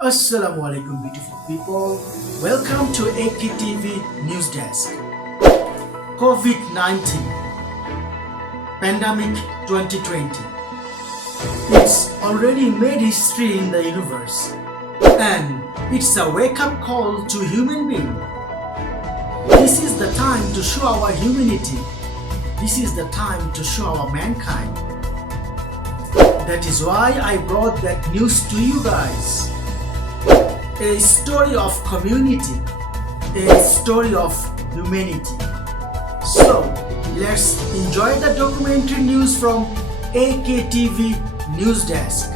Assalamu alaikum, beautiful people. Welcome to AKTV News Desk. COVID 19 Pandemic 2020. It's already made history in the universe, and it's a wake up call to human beings. This is the time to show our humanity. This is the time to show our mankind. That is why I brought that news to you guys. A story of community, a story of humanity. So, let's enjoy the documentary news from AKTV News Desk.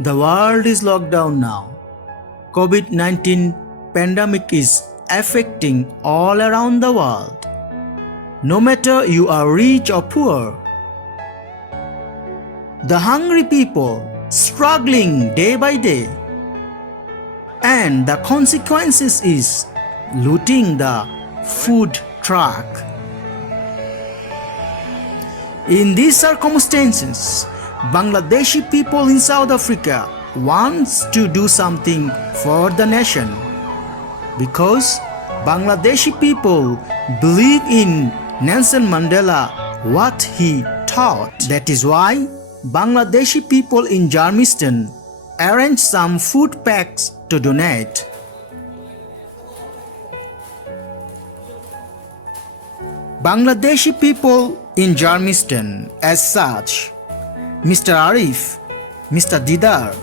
The world is locked down now. COVID-19 pandemic is affecting all around the world. No matter you are rich or poor. The hungry people struggling day by day. And the consequences is looting the food truck. In these circumstances, Bangladeshi people in South Africa wants to do something for the nation because Bangladeshi people believe in Nelson Mandela, what he taught. That is why Bangladeshi people in Jarmiston arranged some food packs to donate. Bangladeshi people in Jarmiston as such, Mr. Arif, Mr. Didar,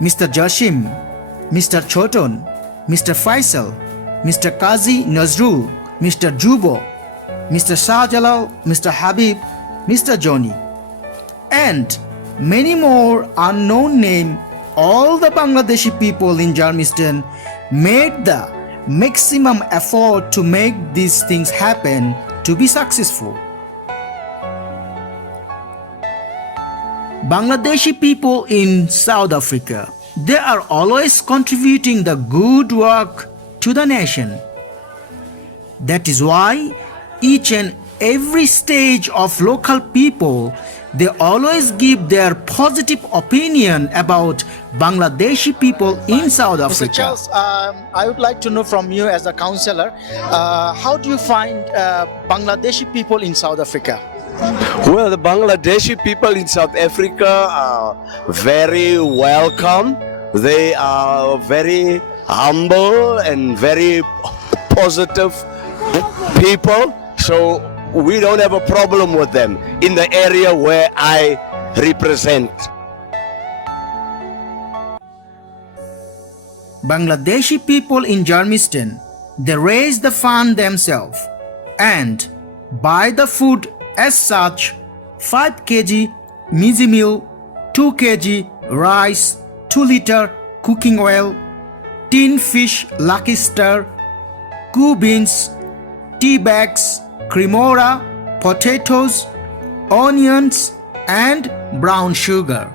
Mr. Jashim, Mr. Choton, Mr. Faisal, Mr. Kazi Nazrul, Mr. Jubo, Mr. Shahjalal, Mr. Habib, Mr. Johnny, and many more unknown names. All the Bangladeshi people in Jarmiston made the maximum effort to make these things happen to be successful. Bangladeshi people in South Africa, they are always contributing the good work to the nation. That is why each and every stage of local people, they always give their positive opinion about Bangladeshi people in South Africa. Mr. Charles, I would like to know from you as a counselor, how do you find Bangladeshi people in South Africa? Well, the Bangladeshi people in South Africa are very welcome. They are very humble and very positive people. So we don't have a problem with them in the area where I represent. Bangladeshi people in Jarmiston, they raise the fund themselves and buy the food as such: 5 kg Mizi meal, 2 kg rice, 2 liter cooking oil, tin fish Lucky Star, coo beans, tea bags, cremora, potatoes, onions, and brown sugar.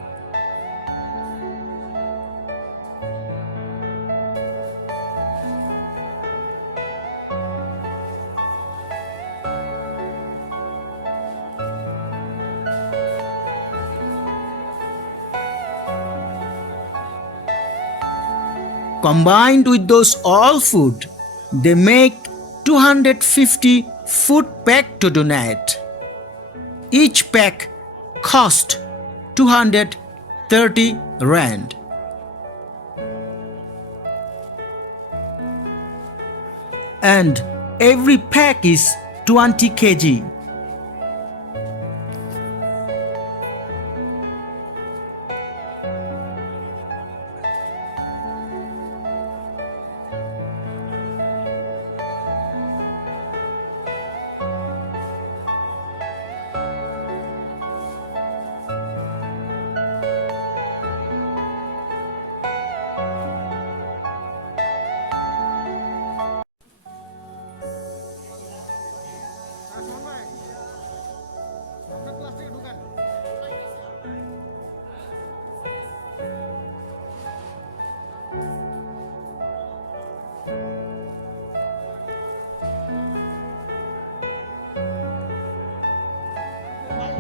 Combined with those all food, they make 250 food pack to donate. Each pack cost 230 rand. And every pack is 20 kg.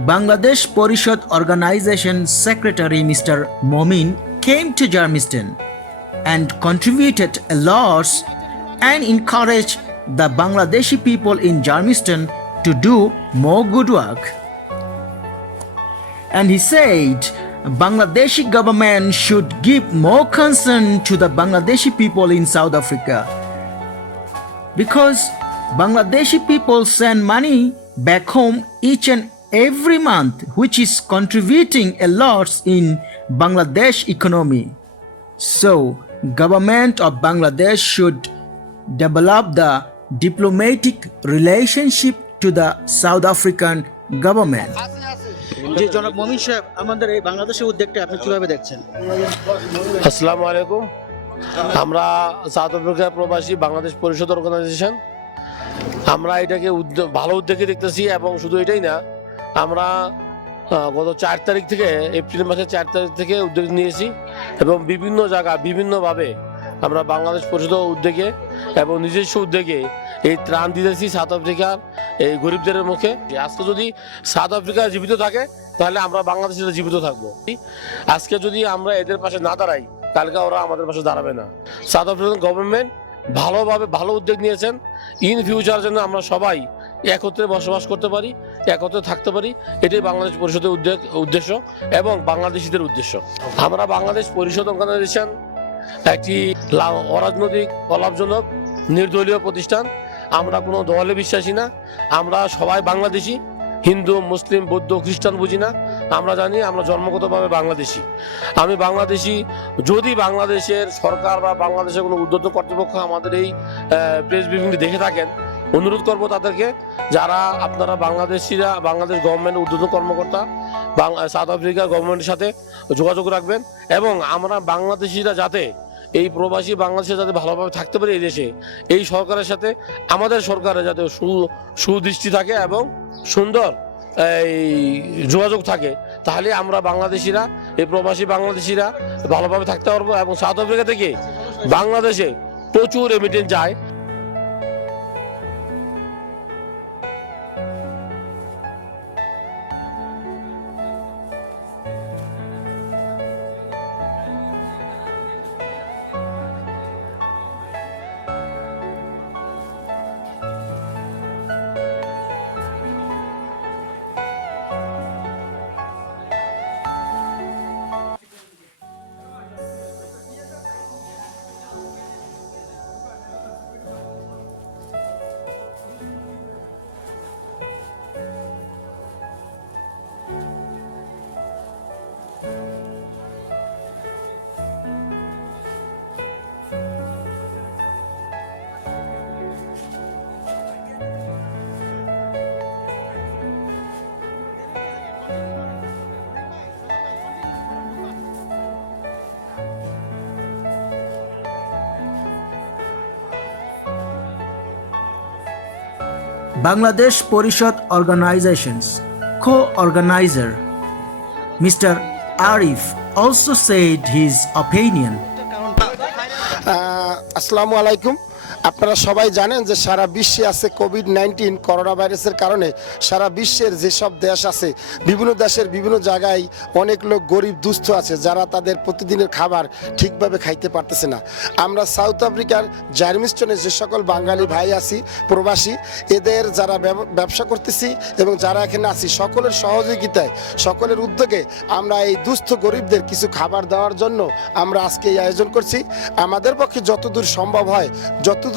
Bangladesh Porishad Organization Secretary Mr. Momin came to Jarmistan and contributed a lot and encouraged the Bangladeshi people in Jarmistan to do more good work. And he said Bangladeshi government should give more concern to the Bangladeshi people in South Africa because Bangladeshi people send money back home each and every month, which is contributing a lot in Bangladesh economy. So government of Bangladesh should develop the diplomatic relationship to the South African government. যে জনাব মমিন সাহেব, আমাদের এই বাংলাদেশের উদ্যোগটা আপনি কিভাবে দেখছেন? আসসালামু আলাইকুম। আমরা সাউথ আফ্রিকা প্রবাসী বাংলাদেশ পরিষদ অর্গানাইজেশন, আমরা এটাকে ভালো উদ্যোগে দেখতেছি এবং শুধু এটাই না, আমরা গত 4 তারিখ থেকে, এপ্রিল মাসের 4 তারিখ থেকে উদ্যোগ নিয়েছি এবং বিভিন্ন জায়গা বিভিন্নভাবে আমরা বাংলাদেশ পরিষদ উদ্যোগে এবং নিজস্ব উদ্যোগে এই ত্রাণ দিতেছি সাউথ আফ্রিকার এই গরিবদের মুখে। আজকে যদি সাউথ আফ্রিকা জীবিত থাকে তাহলে আমরা বাংলাদেশে জীবিত থাকবো। আজকে যদি আমরা এদের পাশে না দাঁড়াই কালকে ওরা আমাদের পাশে দাঁড়াবে না। সাউথ আফ্রিকান গভর্নমেন্ট ভালো উদ্যোগ নিয়েছেন। ইন ফিউচার যেন আমরা সবাই একত্রে বসবাস করতে পারি, একত্রে থাকতে পারি, এটাই বাংলাদেশ পরিষদের উদ্দেশ্য এবং বাংলাদেশিদের উদ্দেশ্য। আমরা বাংলাদেশ পরিষদ অর্গানাইজেশন একটি অরাজনৈতিক অলাভজনক নির্দলীয় প্রতিষ্ঠান। আমরা কোনো দলে বিশ্বাসী না, আমরা সবাই বাংলাদেশি। হিন্দু, মুসলিম, বৌদ্ধ, খ্রিস্টান বুঝি না। আমরা জানি আমরা জন্মগতভাবে বাংলাদেশি। আমি বাংলাদেশি। যদি বাংলাদেশের সরকার বা বাংলাদেশের কোনো উদ্যোক্তা কর্তৃপক্ষ আমাদের এই প্রেস ব্রিফিংটি দেখে থাকেন, অনুরোধ করব তাদেরকে, যারা আপনারা বাংলাদেশিরা বাংলাদেশ গভর্নমেন্টের উদ্যোক্তা কর্মকর্তা সাউথ আফ্রিকা গভর্নমেন্টের সাথে যোগাযোগ রাখবেন এবং আমরা বাংলাদেশিরা যাতে এই প্রবাসী বাংলাদেশে যাতে ভালোভাবে থাকতে পারে এই দেশে, এই সরকারের সাথে আমাদের সরকারের যাতে সুদৃষ্টি থাকে এবং সুন্দর এই যোগাযোগ থাকে, তাহলে আমরা বাংলাদেশিরা, এই প্রবাসী বাংলাদেশিরা ভালোভাবে থাকতে পারবো এবং সাউথ আফ্রিকা থেকে বাংলাদেশে প্রচুর রেমিটেন্স যায়। Bangladesh Porishad Organization's co-organizer Mr. Arif also said his opinion. আসসালামু আলাইকুম। আপনারা সবাই জানেন যে সারা বিশ্বে আছে কোভিড-19 করোনা ভাইরাসের কারণে সারা বিশ্বের যেসব দেশ আছে, বিভিন্ন দেশের বিভিন্ন জায়গায় অনেক লোক গরিব দুস্থ আছে, যারা তাদের প্রতিদিনের খাবার ঠিকভাবে খাইতে পারতেছে না। আমরা সাউথ আফ্রিকার জার্মিস্টনে যে সকল বাঙালি ভাই আছি প্রবাসী, এদের যারা ব্যবসা করতেছি এবং যারা এখানে আছি, সকলের সহযোগিতায় সকলের উদ্যোগে আমরা এই দুস্থ গরিবদের কিছু খাবার দেওয়ার জন্য আমরা আজকে এই আয়োজন করছি। আমাদের পক্ষে যতদূর সম্ভব হয়, যতদূর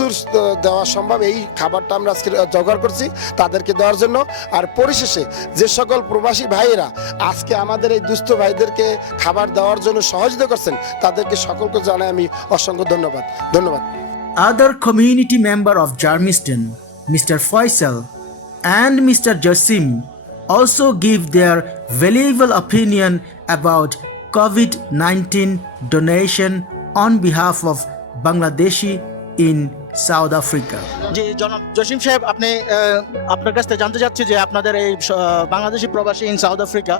দেওয়া সম্ভব এই খাবারটা আমরা আজকে জোগাড় করছি তাদেরকে দেওয়ার জন্য। আর পরিশেষে যে সকল প্রবাসী ভাইয়েরা আজকে আমাদের এই দুস্থ ভাইদেরকে খাবার দেওয়ার জন্য সহযোগিতা করছেন, তাদেরকে সকলকে জানাই আমি অসংখ্য ধন্যবাদ। Other community member of Jarmistan, Mr. Faisal and Mr. Jassim also give their valuable opinion about COVID-19 donation on behalf of Bangladeshi in South Africa. যে জনাব জসিম সাহেব, আপনি আপনার কাছ থেকে জানতে চাচ্ছি যে আপনাদের এই বাংলাদেশি প্রবাসী ইন সাউথ আফ্রিকা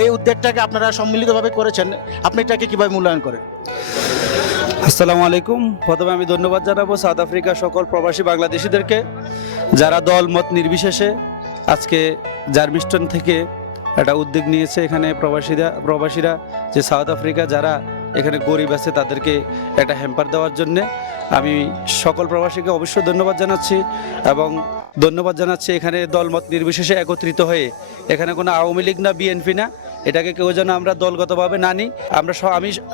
এই উদ্যোগটাকে আপনারা সম্মিলিতভাবে করেছেন, আপনি এটাকে কিভাবে মূল্যায়ন করেন? আসসালামু আলাইকুম। প্রথমে আমি ধন্যবাদ জানাবো সাউথ আফ্রিকার সকল প্রবাসী বাংলাদেশিদেরকে, যারা দল মত নির্বিশেষে আজকে জার্মিস্টন থেকে একটা উদ্যোগ নিয়েছে এখানে প্রবাসীরা যে সাউথ আফ্রিকা যারা এখানে গরিব আছে তাদেরকে একটা হ্যাম্পার দেওয়ার জন্যে আমি সকল প্রবাসীকে অবশ্যই ধন্যবাদ জানাচ্ছি এবং ধন্যবাদ জানাচ্ছি এখানে দলমত নির্বিশেষে একত্রিত হয়ে এখানে কোনো আওয়ামী লীগ না বিএনপি না এটাকে কেউ যেন আমরা দলগতভাবে না নিই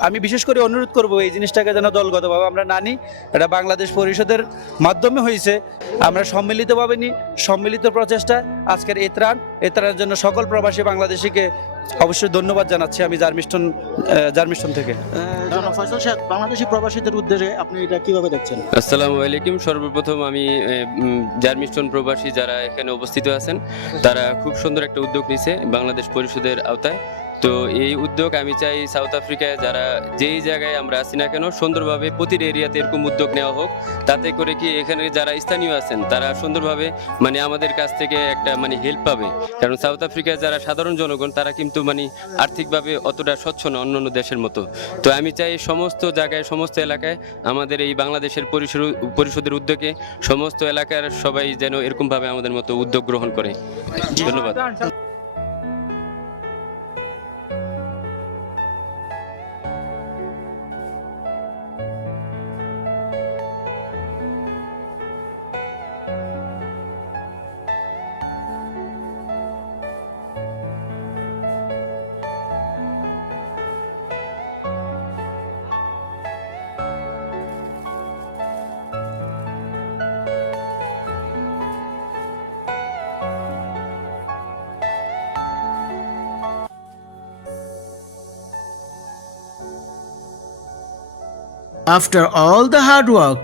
আমি বিশেষ করে অনুরোধ করব এই জিনিসটাকে যেন দলগতভাবে আমরা না নিই এটা বাংলাদেশ পরিষদের মাধ্যমে হয়েছে আমরা সম্মিলিতভাবে নিই সম্মিলিত প্রচেষ্টা আজকের এই ত্রাণের জন্য সকল প্রবাসী বাংলাদেশিকে অবশ্যই ধন্যবাদ জানাচ্ছি আমি জার্মিস্টন থেকে জনাব ফয়সাল সাহেব বাংলাদেশি প্রবাসীদের উদ্দেশ্যে আপনি এটা কিভাবে দেখছেন? আসসালামু আলাইকুম। সর্বপ্রথম আমি জার্মিস্টন প্রবাসী যারা এখানে উপস্থিত আছেন তারা খুব সুন্দর একটা উদ্যোগ নিছে বাংলাদেশ পরিষদের আওতায়। তো এই উদ্যোগ আমি চাই সাউথ আফ্রিকায় যারা যেই জায়গায় আমরা আছি না কেন সুন্দরভাবে প্রতিটি এরিয়াতে এরকম উদ্যোগ নেওয়া হোক, তাতে করে কি এখানে যারা স্থানীয় আছেন তারা সুন্দরভাবে মানে আমাদের কাছ থেকে একটা মানে হেল্প পাবে। কারণ সাউথ আফ্রিকায় যারা সাধারণ জনগণ তারা কিন্তু মানে আর্থিকভাবে অতটা স্বচ্ছ না অন্যান্য দেশের মতো। তো আমি চাই সমস্ত জায়গায় সমস্ত এলাকায় আমাদের এই বাংলাদেশের পরিষদের উদ্যোগে সমস্ত এলাকার সবাই যেন এরকমভাবে আমাদের মতো উদ্যোগ গ্রহণ করে। ধন্যবাদ। After all the hard work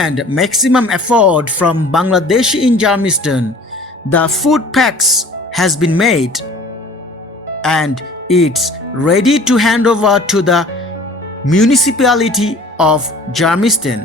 and maximum effort from Bangladesh in Jarmiston, the food packs has been made and it's ready to hand over to the municipality of Jarmiston.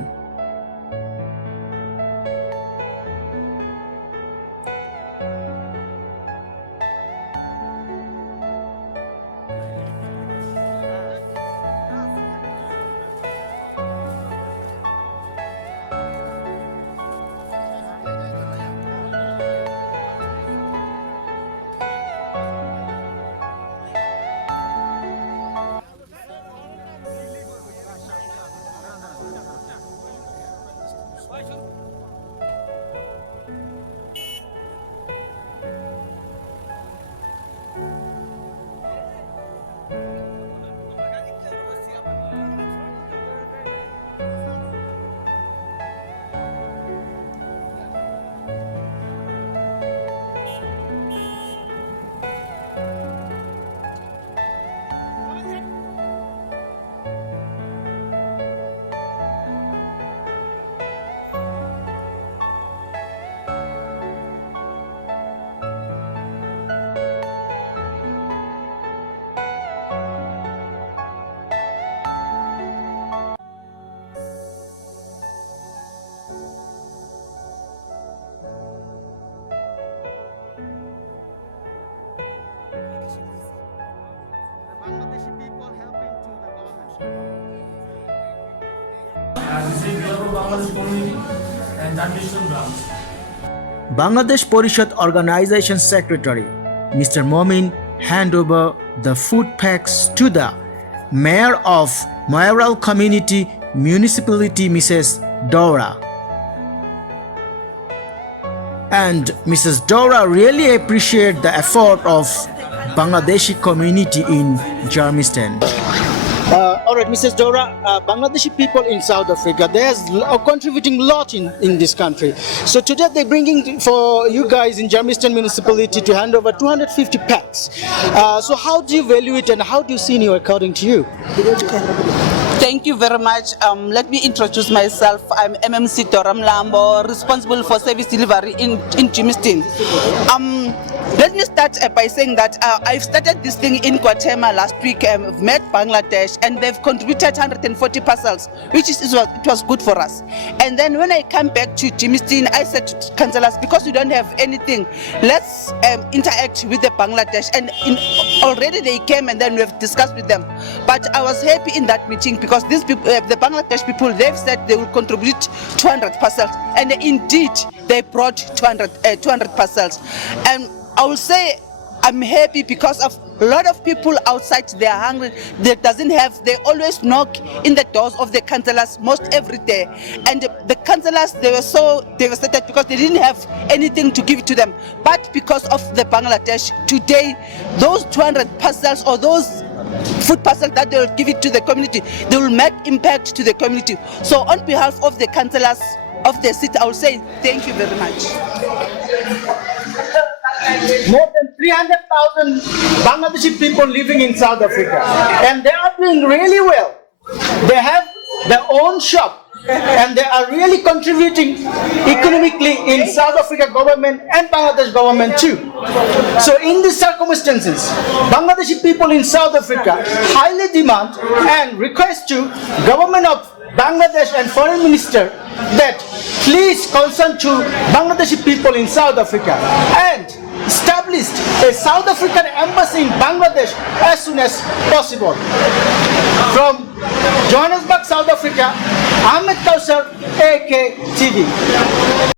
Bangladesh Porishad Organization Secretary Mr. Momin hand over the food packs to the Mayor of Mayoral Community Municipality Mrs. Dora. And Mrs. Dora really appreciate the effort of Bangladeshi community in Jarmiston. All right, Mrs. Dora, Bangladeshi people in South Africa, they are contributing a lot in this country. So today they're bringing for you guys in Jarmiston municipality to hand over 250 packs. So how do you value it and how do you see it according to you? Thank you very much. Let me introduce myself. I'm MMC Dora Mlambo, responsible for service delivery in Jarmiston. Let me start by saying that I've started this thing in Guatemala last week. I've met Bangladesh and they've contributed 140 parcels, which it was good for us. And then when I come back to Jarmiston, I said to councillors, because we don't have anything, let's interact with the Bangladesh. And already they came and then we've discussed with them. But I was happy in that meeting because these people, the Bangladesh people, they've said they will contribute 200 parcels. And indeed, they brought 200 parcels. And I will say I'm happy because of a lot of people outside, they are hungry, they always knock in the doors of the councillors most every day. And the councillors, they were so devastated because they didn't have anything to give to them. But because of the Bangladesh, today, those 200 parcels or those food parcels that they will give it to the community, they will make impact to the community. So on behalf of the councillors of the city, I will say thank you very much. More than 300,000 Bangladeshi people living in South Africa, and they are doing really well. They have their own shop, and they are really contributing economically in South Africa government and Bangladesh government too. So in these circumstances, Bangladeshi people in South Africa highly demand and request to government of Bangladesh and foreign minister that please concern to Bangladeshi people in South Africa and established a South African embassy in Bangladesh as soon as possible. From Johannesburg, South Africa, Ahmed Kausar, AK TV.